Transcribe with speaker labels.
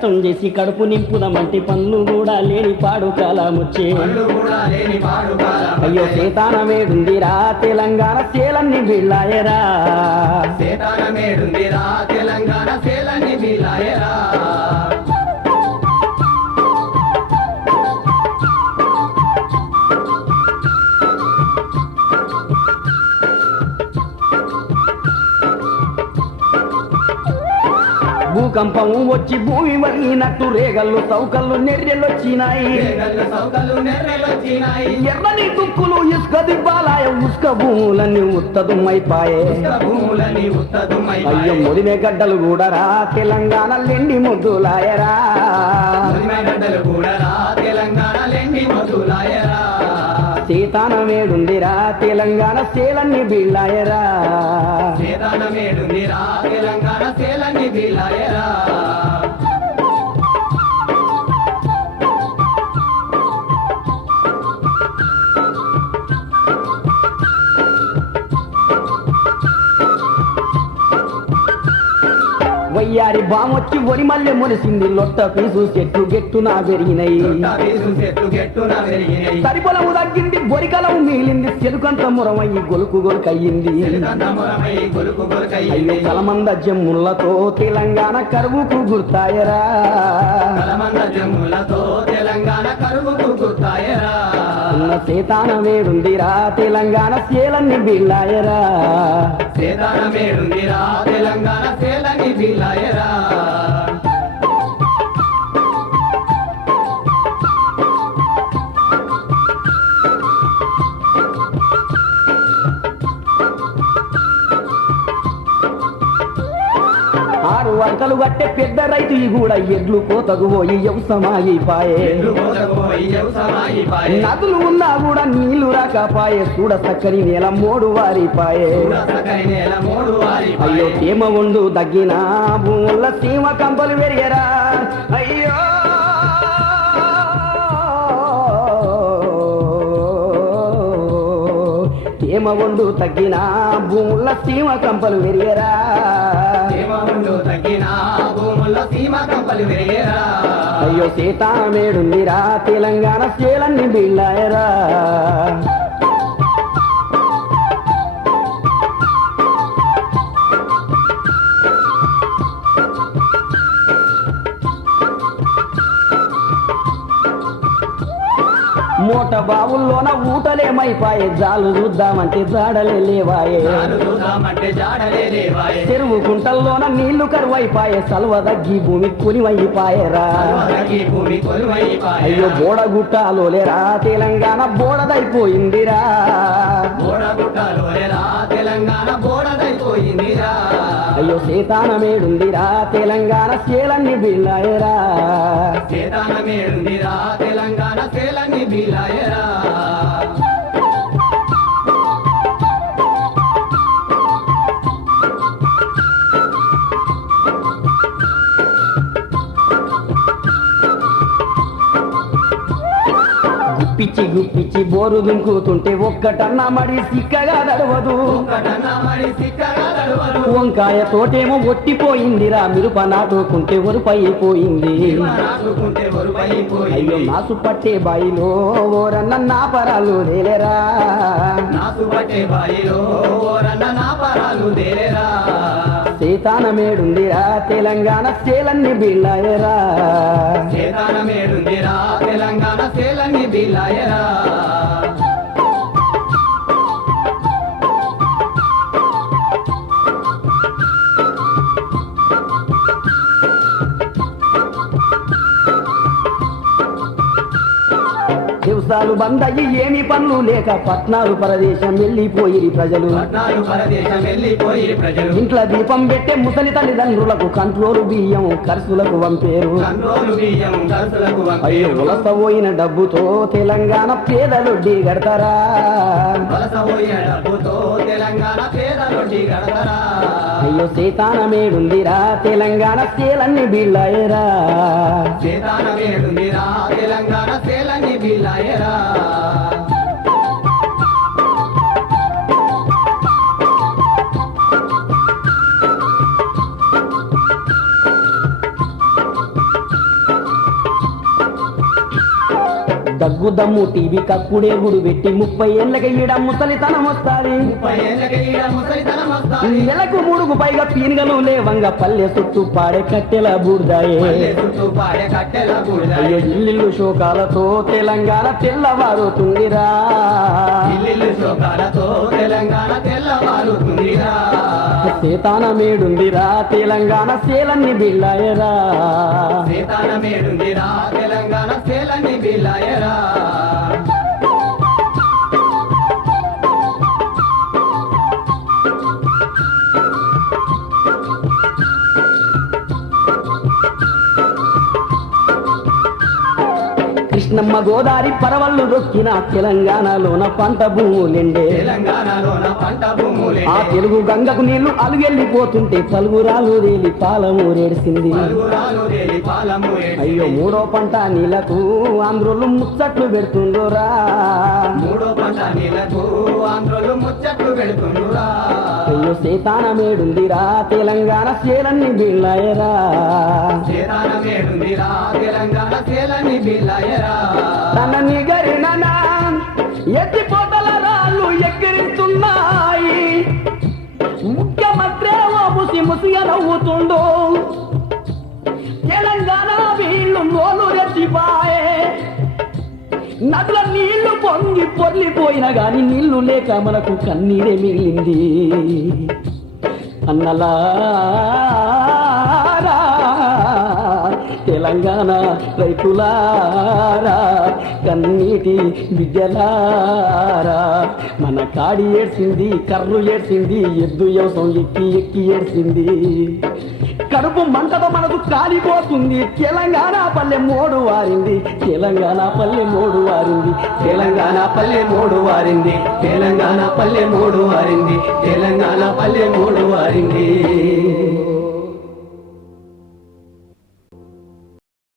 Speaker 1: కష్టం చేసి కడుపు నింపుదమంటే పనులు కూడా లేని పాడు కాలమొచ్చే
Speaker 2: పళ్ళు కూడా లేని పాడు కాలం
Speaker 1: అయ్యో సేతానమేడుందిరా తెలంగాణ సేలన్ని
Speaker 2: సేతానమేడుందిరా తెలంగాణ
Speaker 1: భూకంపం వచ్చి భూమి వరిగినట్టు రేగళ్ళు చౌకళ్ళు నెర్రెలొచ్చినాయి. ఎర్రని తుక్కులు ఇసుక దిబ్బాలాయ ఉసుక భూములన్నీ ఉత్తదుమైపాయే. అయ్యో ముదివే గడ్డలు కూడా రా తెలంగాణ లెండి ముద్దులాయరా.
Speaker 2: తెలంగాణ లెండి మధులాయరా
Speaker 1: సీతానమేడుందిరా తెలంగాణ సేలన్ని బీళ్ళాయరా.
Speaker 2: సేతానమేడుందిరా తెలంగాణ సేలన్ని బీళ్ళాయరా.
Speaker 1: వయ్యారి బామొచ్చి ఒరి మల్లె మొలిసింది. లొట్ట పీసు చెట్టు గెట్టున పెరిగినాయి సరిపొలము తగ్గింది బొరికలము మిగిలింది చెరుకంత మురమయ్యి గొలుకు గొలుకయ్యింది. అయ్యో కలమంద జమ్ములతో తెలంగాణ కరువుకు గుర్తాయరా.
Speaker 2: కలమంద జమ్ములతో తెలంగాణ కరువుకు గుర్తాయరా.
Speaker 1: ఉన్న సీతానమేడుందిరా తెలంగాణ సేలన్ని బిళ్ళాయరా.
Speaker 2: సేతానమేడుందిరా తెలంగాణ
Speaker 1: বিলায় వంటలు కట్టే పెద్ద రైతు ఈ కూడా ఎడ్లు కోతకు పోయి. వ్యవసమాగిపాయే
Speaker 2: ఎల్లు పోతపోయి వ్యవసాయి పాయే.
Speaker 1: నదులు ఉన్నా కూడా నీళ్ళు రాకపాయే. చూడ చక్కని నేల మోడు వారిపాయే అయ్యో తేమ ఉండు తగ్గిన భూముల సీమ కంపలు పెరిగరా. అయ్యో. తేమ ఉండు తగ్గిన భూముల సీమ కంపలు పెరిగరా.
Speaker 2: దేవముండు తగ్గిన భూముల్లో సీమ కంపలు పెరిగేరా
Speaker 1: అయ్యో సీతామేడుందిరా తెలంగాణ స్కేలన్నీ బిళ్ళాయరా. మూట బావుల్లోన ఊటలేమైపాయే. జాలు చూద్దామంటే జాడలే లేవాయే. చెరువు కుంటల్లోన నీళ్ళు కరువైపాయే. సల్వ దగ్గి భూమి కునివైపాయరా అయ్యో బోడగుట్టాలో లేరా తెలంగాణ బోడదైపోయిందిరా.
Speaker 2: బోడగుట్టలో లేరా తెలంగాణ బోడదైపోయిందిరా.
Speaker 1: అయ్యో సీతానమేడుందిరా తెలంగాణ బిళ్ళాయరా.
Speaker 2: చేతానమేడుందిరా తెలంగాణ মিলাই
Speaker 1: గుప్పిచ్చి గుప్పిచ్చి బోరు దుంకుతుంటే ఒక్కటన్నా మడి సిక్కగా దడవదు వంకాయ తోటేమో ఒట్టిపోయిందిరా మిరుప నాటుకుంటే ఒరుపైపోయింది. అయ్యో నాసు పట్టే బాయిలో ఓరన్న నా పరాలు లేలేరా.
Speaker 2: నాసు పట్టే బాయిలో ఓరన్న నా పరాలు దేలేరా
Speaker 1: సీతానమేడుందిరా తెలంగాణ చేలన్ని బిళ్ళాయరా.
Speaker 2: తెలంగాణ be dilaya
Speaker 1: దివసాలు బందయ్యి ఏమి పనులు లేక పట్నాలు పరదేశం
Speaker 2: వెళ్ళిపోయి ప్రజలు.
Speaker 1: ఇంట్లో దీపం పెట్టే ముసలి తల్లిదండ్రులకు కంట్రోలు బియ్యం ఖర్చులకు పంపేరు అయ్యో ఉలసపోయిన డబ్బుతో తెలంగాణ పేదలు గడతారా
Speaker 2: పేదలొడ్డి
Speaker 1: అయ్యో సీతానమేడుందిరా తెలంగాణ సేలన్ని బిళ్ళాయరా
Speaker 2: తెలంగాణ भिलायरा
Speaker 1: దగ్గు దమ్ము టీవీ కక్కుడే గుడు పెట్టి ముప్పై ఏళ్ళకి ఈడ ముసలితనం వస్తాది. నెలకు మూడుకు పైగా పీనుగలు లేవంగా పల్లె చుట్టూ పాడే కట్టెల బూర్దాయే అయ్యో ఇల్లు శోకాలతో తెలంగాణ తెల్లవారుతుందిరా.
Speaker 2: తెలంగాణ
Speaker 1: సీతాన మేడుందిరా తెలంగాణ సేలన్ని బిళ్ళాయరా.
Speaker 2: సీతాన మేడుందిరా తెలంగాణ సేలన్ని బిల్లాయరా
Speaker 1: కృష్ణమ్మ గోదారి పరవళ్ళు రొక్కిన తెలంగాణలోన పంట భూములెండే.
Speaker 2: తెలంగాణలోన పంట భూములే
Speaker 1: ఆ తెలుగు గంగకు నీళ్ళు అలుగెళ్ళిపోతుంటే పలుగురాలు రేలి పాలము రేడిసింది.
Speaker 2: పలుగురాలు రేలి పాలము ఏడ్చి.
Speaker 1: అయ్యో మూడో పంట నీళ్ళకు ఆంధ్రులు ముచ్చట్లు పెడుతుండోరా.
Speaker 2: మూడో పంట నీళ్ళకు ఆంధ్రులు ముచ్చట్లు పెడుతుండురా.
Speaker 1: అయ్యో సీతాన మేడుందిరా తెలంగాణ సేలన్ని బిళ్ళాయరా
Speaker 2: తెలంగాణ
Speaker 1: తన నిగరిన ఎత్తిపోతల రాళ్ళు ఎక్కిరిస్తున్నాయి. ముఖ్యమంత్రి ఏమో ముసి ముసిగ నవ్వుతుండు. తెలంగాణ వీళ్ళు నోలు రెచ్చిపాయే. నదుల నీళ్ళు పొంగి పొర్లిపోయినా గాని నీళ్ళు లేక మనకు కన్నీరే మిగిలింది. అన్నలా తెలంగాణ రైతులారా కన్నీటి బిడ్డలారా. మన కాడి ఏడ్చింది కర్రు ఏడ్చింది ఎద్దు వ్యవసాయం ఎక్కి ఎక్కి ఏడ్చింది. కడుపు మంటతో మనకు కాలిపోతుంది తెలంగాణ పల్లె మోడు వారింది తెలంగాణ పల్లె మోడు వారింది తెలంగాణ పల్లె మోడు వారింది తెలంగాణ పల్లె మోడు వారింది తెలంగాణ పల్లె మోడు వారింది.